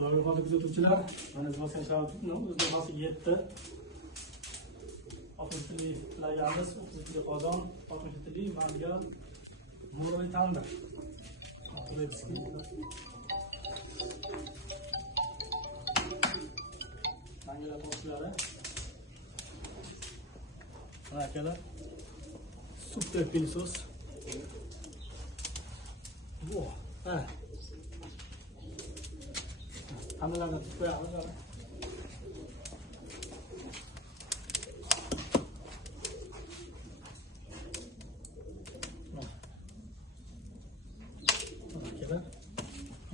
Assalomu alaykum kuzatuvchilar. Mana Zoskan Shavutni o'z navbasiga yetdi. 60 litr layamiz, 30 litr qozon, 60 litr mangal, mo'rali tandir. Mangal to'shlari. Mana akalar. Super pilisos. Voh, ha. Hammalarni tutib qo'yamiz mana.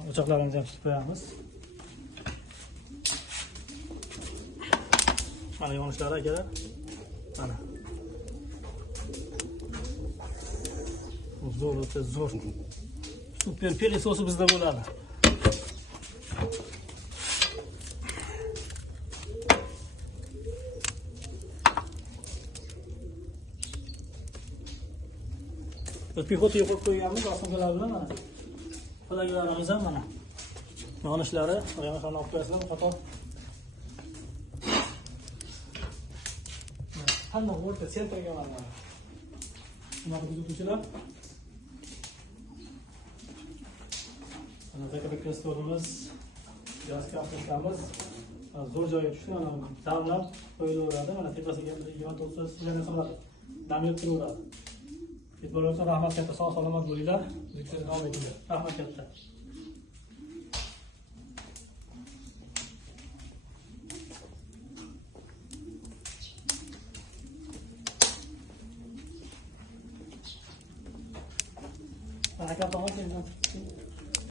O'choqlarimizni ham tutib qo'yamiz. Mana yonishlari akalar. Mana. Zo'r, o'ta zo'r. Super pilisosi bizda bo'ladi. Pixotga qo'yib qo'yganmiz, osmongalar bilan mana. Qulagilarimiz ham mana. Yonishlari, yana qani olib qo'yasizlar, qator. Hamma o'rta sentrga mana. Mana kuzatuvchilar. Mana zakabek restorimiz, gaz kaftamiz. Zo'r joyga tushdi, mana damlab qo'yilaveradi. Mana tepasiga 29 yana qiladi. Dam yeb turaveradi. E'tiborlar uchun rahmat katta, sog' salomat bo'linglar. Bizga davom etinglar. Rahmat katta. Aka to'g'ri